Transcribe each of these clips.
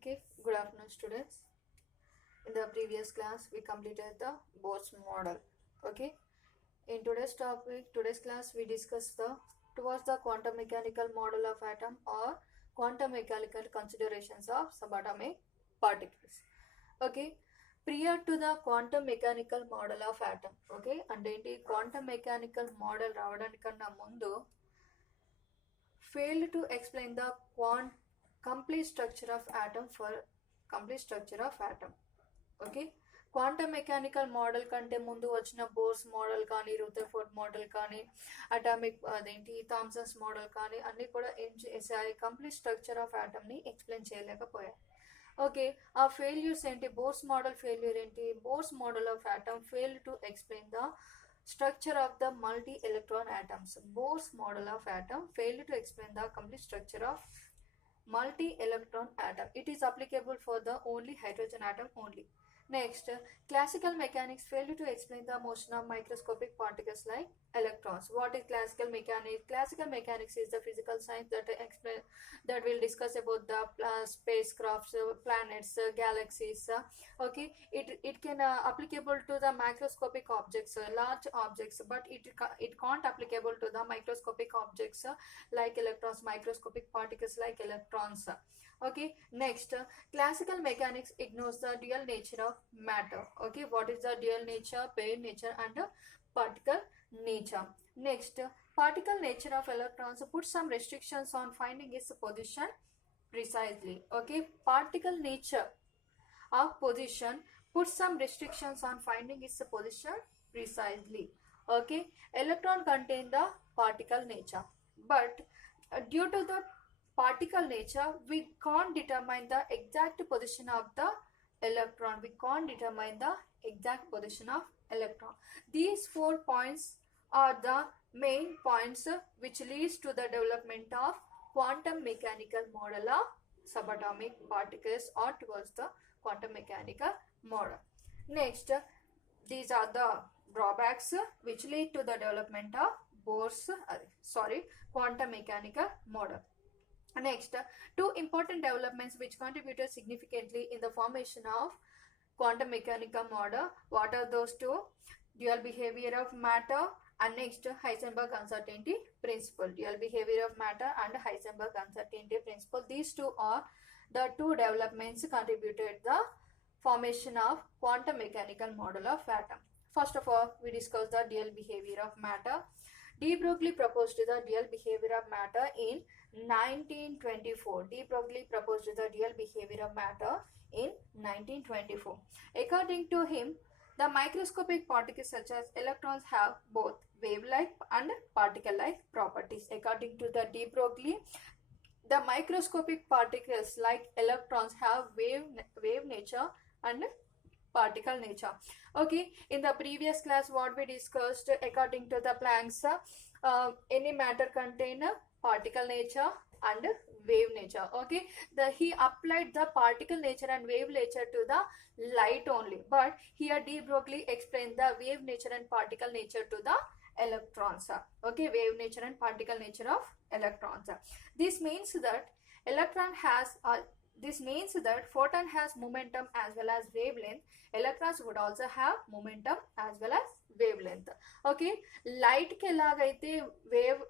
Okay, good afternoon, students. In the previous class, we completed the Bohr's model. Okay, in today's class, we discussed towards the quantum mechanical model of atom or quantum mechanical considerations of subatomic particles. Okay, prior to the quantum mechanical model of atom. Okay, and ఏంటి quantum mechanical model రావడానికన్నా ముందు failed to explain the complete structure of atom for complete structure of atom. Okay, quantum mechanical model కంటే ముందు వచ్చిన Bohr's model కానీ Rutherford model కానీ atomic అదేంటి Thomson's model కానీ అన్నీ కూడా ఏం చేశాయి, కంప్లీట్ స్ట్రక్చర్ ఆఫ్ ఆటమ్ని ఎక్స్ప్లెయిన్ చేయలేకపోయాయి. ఓకే, ఆ ఫెయిల్యూర్స్ ఏంటి, బోర్స్ మోడల్ ఫెయిల్యూర్ ఏంటి, Bohr's model of atom fail to explain the structure of the multi-electron atoms. Bohr's model of atom failed to explain the complete structure of multi-electron atom. It is applicable for the only hydrogen atom only. Next, classical mechanics failed to explain the motion of microscopic particles like electrons. What is classical mechanics? Classical mechanics is the physical science that will discuss about the spacecrafts, planets, galaxies. Okay, it can applicable to the macroscopic objects, large objects, but it can't applicable to the microscopic objects like electrons, microscopic particles like electrons. Okay, next, classical mechanics ignores the dual nature of matter. Okay, what is the dual nature, pair nature and particle nature? Next, particle nature of electrons put some restrictions on finding its position precisely. Okay, particle nature of position put some restrictions on finding its position precisely. Okay, electron contain the particle nature, but due to the particle nature we can't determine the exact position of the electron. We can't determine the exact position of electron. These 4 points are the main points which leads to the development of quantum mechanical model of subatomic particles or towards the quantum mechanical model. Next, these are the drawbacks which lead to the development of Bohr's quantum mechanical model. Next, two important developments which contributed significantly in the formation of quantum mechanical model. What are those two? Dual behavior of matter and next Heisenberg uncertainty principle. Dual behavior of matter and Heisenberg uncertainty principle. These two are the two developments contributed the formation of quantum mechanical model of atom. First of all, we discussed the dual behavior of matter. De Broglie proposed the dual behavior of matter in 1924. De Broglie proposed the dual behavior of matter in 1924. According to him, the microscopic particles such as electrons have both wave-like and particle-like properties. According to the De Broglie, the microscopic particles like electrons have wave nature and particle nature. Okay, in the previous class what we discussed, according to the Planck's any matter contain particle nature and wave nature. Okay, he applied the particle nature and wave nature to the light only, but here De Broglie explained the wave nature and particle nature to the electrons. Okay, wave nature and particle nature of electrons. This means that photon has momentum as well as wavelength. Electrons would also have momentum as well as wavelength. Okay, light ke elagaithe wave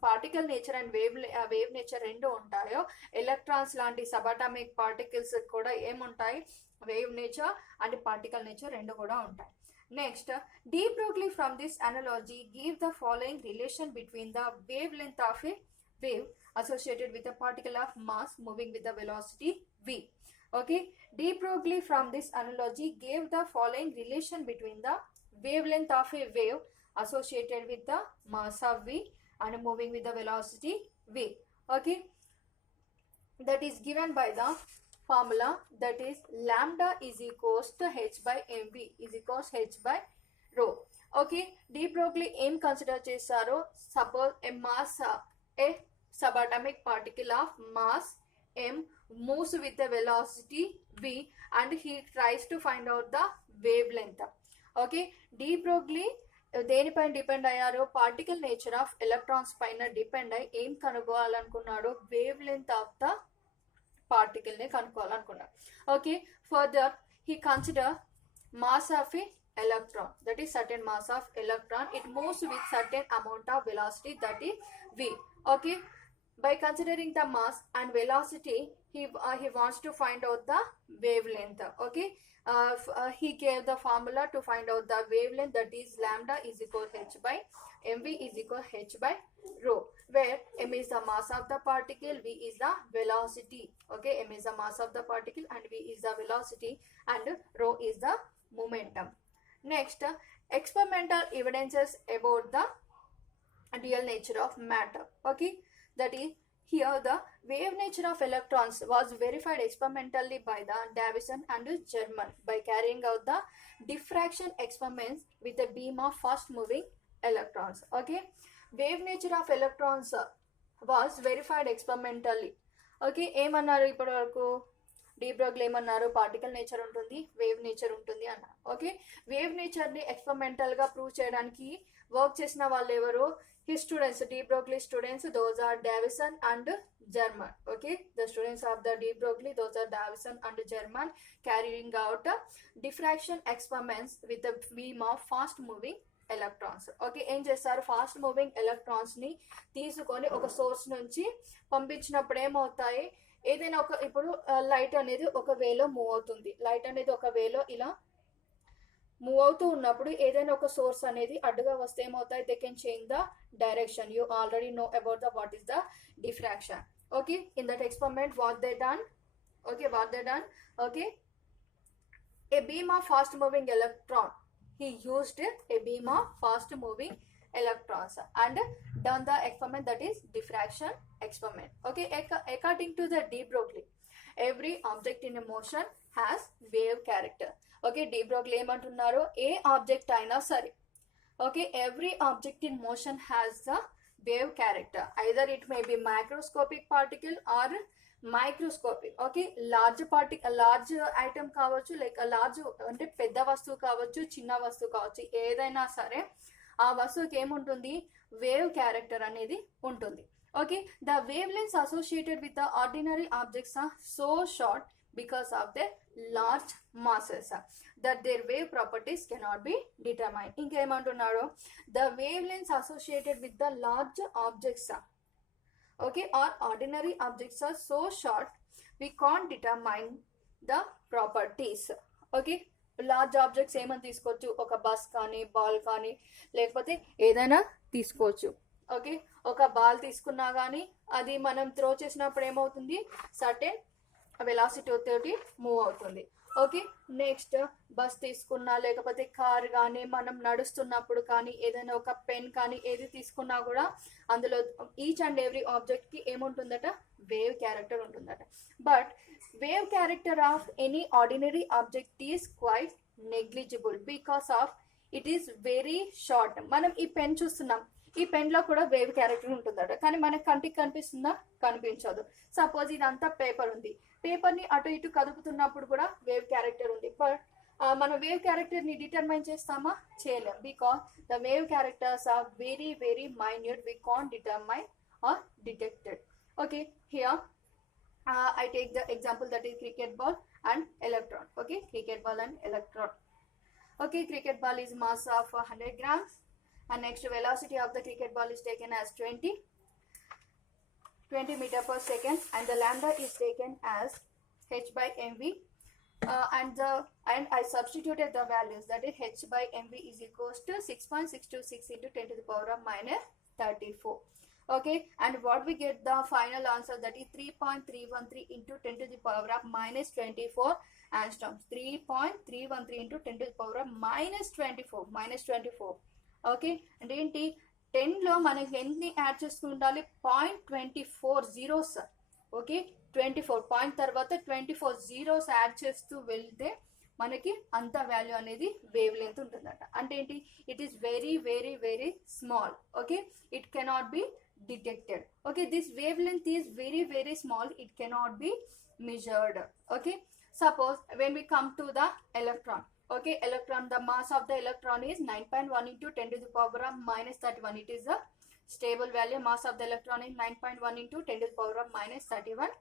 particle nature and wave nature rendu untayo, electrons lanti subatomic particles kuda em untayi, wave nature and particle nature rendu kuda untayi. Next, De Broglie from this analogy gave the following relation between the wavelength of a wave associated with a particle of mass moving with the velocity v. Okay, De Broglie from this analogy gave the following relation between the wavelength of a wave associated with the mass of v and moving with the velocity v. Okay, that is given by the formula, that is lambda is equals to h by mv is equals h by rho. Okay, De Broglie em consider chesaro, suppose a mass a subatomic particle of mass m moves with the velocity v and he tries to find out the wavelength. Okay, De Broglie దేనిపైన depend అయ్యారో, particle nature of electrons పైన depend అయ్యి ఏం కనుగోవాలనుకున్నాడో, wavelength of the particle ని కనుక్కోవాలనుకున్నాడు. Okay, further he consider mass of a electron, that is certain mass of electron, it moves with certain amount of velocity, that is v. Okay, by considering the mass and velocity, he wants to find out the wavelength. Okay, he gave the formula to find out the wavelength, that is lambda is equal to h by mv is equal to h by rho, where m is the mass of the particle, v is the velocity. Okay, m is the mass of the particle and v is the velocity and rho is the momentum. Next, experimental evidences about the real nature of matter. Okay, that is, here the wave nature of electrons was verified experimentally by the Davison and German by carrying out the diffraction experiments with a beam of fast moving electrons. Okay, wave nature of electrons was verified experimentally. Okay, ఏమన్నారు ఇప్పటి వరకు? De Broglie ఏమన్నారు? Particle nature ఉంటుంది, wave nature ఉంటుంది అన్నారు. Okay, wave నేచర్ని ఎక్స్పెరిమెంటల్గా prove చేయడానికి work చేసిన వాళ్ళు ఎవరు? His students, de Broglie students, those are Davison and German. Okay, the students of the de Broglie, those are Davison and German, carrying out diffraction experiments with a beam of fast moving electrons. Okay, ఏం చేస్తారు? Fast moving electrons ని తీసుకొని ఒక source నుంచి పంపించినప్పుడు ఏమవుతాయి? ఏదైనా ఒక, ఇప్పుడు లైట్ అనేది ఒక వేలో మూవ్ అవుతుంది, లైట్ అనేది ఒక వేలో ఇలా మూవ్ అవుతూ ఉన్నప్పుడు ఏదైనా ఒక సోర్స్ అనేది అడ్డుగా వస్తే ఏమవుతాయి? They can change the direction. You already know about the what is the diffraction. Okay, in that experiment what they done? Okay, what they done? Okay, a beam of fast moving electron, he used a beam of fast moving electrons and done the experiment, that is diffraction experiment. Okay, according to the de Broglie, every object in a motion has wave character. Okay, de Broglie ఏమంటున్నారు? ఏ object అయినా సరే, okay, every object in motion has the wave character. Either it may be microscopic particle or microscopic. Okay, large item కావచ్చు, like large అంటే పెద్ద వస్తువు కావచ్చు, చిన్న వస్తువు కావచ్చు, ఏదైనా సరే ఆ వస్తువుకి ఏముంటుంది? వేవ్ క్యారెక్టర్ అనేది ఉంటుంది. Okay, the wavelengths associated with the ordinary objects are so short because of their large masses that their wave properties cannot be determined. ఇంకేమంటున్నాడు? The wavelengths associated with the large objects, okay, or ordinary objects are so short we can't determine the properties. Okay, large objects ఏమని తీసుకోవచ్చు? ఒక bus కానీ, ball కానీ, లేకపోతే ఏదైనా తీసుకోవచ్చు. Okay, ఒక ball తీసుకున్నా కానీ అది మనం త్రో చేసినప్పుడు ఏమవుతుంది? సర్టెన్ వెలాసిటీ తోటి మూవ్ అవుతుంది. ఓకే, నెక్స్ట్ బస్ తీసుకున్నా, లేకపోతే కార్ కానీ, మనం నడుస్తున్నప్పుడు కానీ, ఏదైనా ఒక పెన్ కానీ ఏది తీసుకున్నా కూడా అందులో ఈచ్ అండ్ ఎవ్రీ ఆబ్జెక్ట్కి ఏముంటుందట? వేవ్ క్యారెక్టర్ ఉంటుందట. But wave character of any ordinary object is quite negligible because of it is very short. మనం ఈ పెన్ చూస్తున్నాం, ఈ పెన్లో కూడా వేవ్ క్యారెక్టర్ ఉంటుందట, కానీ మనకి కంటికి కనిపిస్తుందా? కనిపించదు. సపోజ్ ఇదంతా పేపర్ ఉంది, పేపర్ని అటు ఇటు కదుపుతున్నప్పుడు కూడా వేవ్ క్యారెక్టర్ ఉంది, బట్ మనం వేవ్ క్యారెక్టర్ని డిటర్మైన్ చేస్తామా? చేయలేం, because the wave characters are very very minute, we can't determine or detected. Okay, here I take the example, that is cricket ball and electron. Okay, cricket ball and electron. Okay, cricket ball is mass of 100 grams. And next, velocity of the cricket ball is taken as 20 meter per second, and the lambda is taken as h by mv, and I substituted the values, that is h by mv is equals to 6.626 into 10 to the power of minus 34. Okay, and what we get the final answer, that is 3.313 into 10 to the power of minus 24 angstroms. 3.313 into 10 to the power of minus 24. Okay, అంటే ఏంటి? 10లో మనకి ఎన్ని add చేస్తూ ఉండాలి? 0.24 zeros. Okay, 24 point తర్వాత 24 zeros add చేస్తూ వెళ్తే మనకి అంత వాల్యూ అనేది వేవ్ లెంత్ ఉంటుందట. అంటే ఏంటి? It is very very very small. Okay, it cannot be detected. Okay, this wavelength is very very small, it cannot be measured. Okay, suppose when we come to the electron, okay, electron, the mass of the electron is 9.1 into 10 to the power of minus 31. It is a stable value. Mass of the electron is 9.1 into 10 to the power of minus 31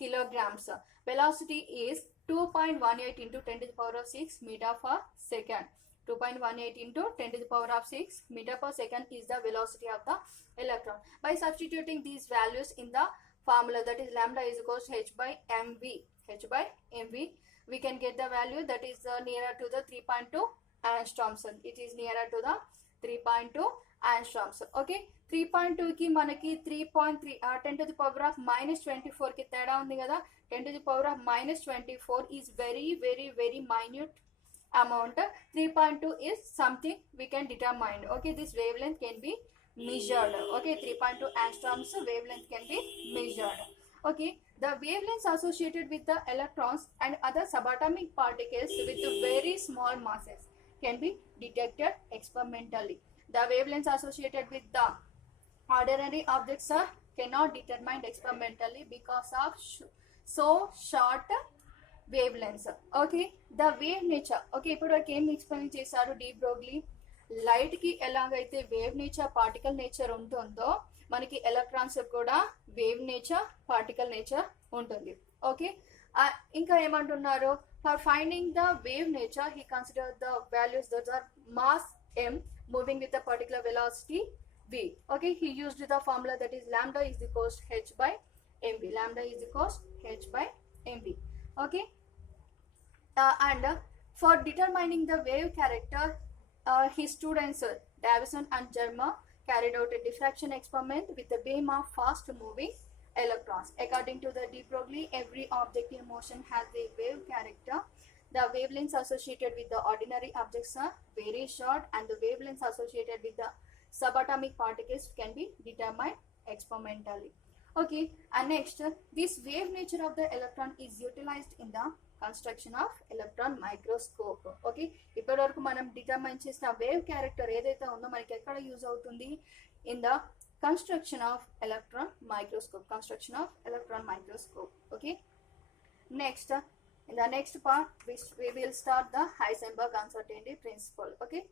kilograms. Velocity is 2.18 into 10 to the power of 6 meter per second. 2.18 into 10 to the power of 6 meter per second is the velocity of the electron. By substituting these values in the formula, that is lambda is equals to h by mv. H by mv, we can get the value that is nearer to the 3.2 angstroms. It is nearer to the 3.2 angstroms. Okay, 3.2 ki manaki 3.3 10 to the power of minus 24 ki teda undi kada. 10 to the power of minus 24 is very minute amount. 3.2 is something we can determine. Okay, this wavelength can be measured. Okay, 3.2 angstroms wavelength can be measured. Okay, the wavelengths associated with the electrons and other subatomic particles with very small masses can be detected experimentally. The wavelengths associated with the ordinary objects cannot determine experimentally because of so short wavelengths. Okay, the wave nature. Okay, ఇప్పుడు వరకు ఏం explain చేశారు de Broglie. Light కి ఎలాగైతే wave nature particle nature ఉంటుందో మనకి electrons కూడా wave nature particle nature ఉంటుంది. ఓకే, ఇంకా ఏమంటున్నారు, for finding the wave nature he consider the values that are mass m moving with a particular velocity v. Okay, he used the formula that is lambda is equals to h by mv. Lambda is equals to h by mv. Okay, and for determining the wave character, his students Davison and Germer carried out a diffraction experiment with the beam of fast moving electrons. According to the de Broglie, every object in motion has a wave character. The wavelengths associated with the ordinary objects are very short, and the wavelengths associated with the subatomic particles can be determined experimentally. Okay, and next, this wave nature of the electron is utilized in the construction of electron microscope. Okay, ఇప్పటి వరకు మనం determine చేసిన wave character ఏదైతే ఉందో మనకి ఎక్కడ use అవుతుంది, in the construction of electron microscope. Construction of electron microscope. Okay, next, in the next part we will start the Heisenberg uncertainty principle. Okay.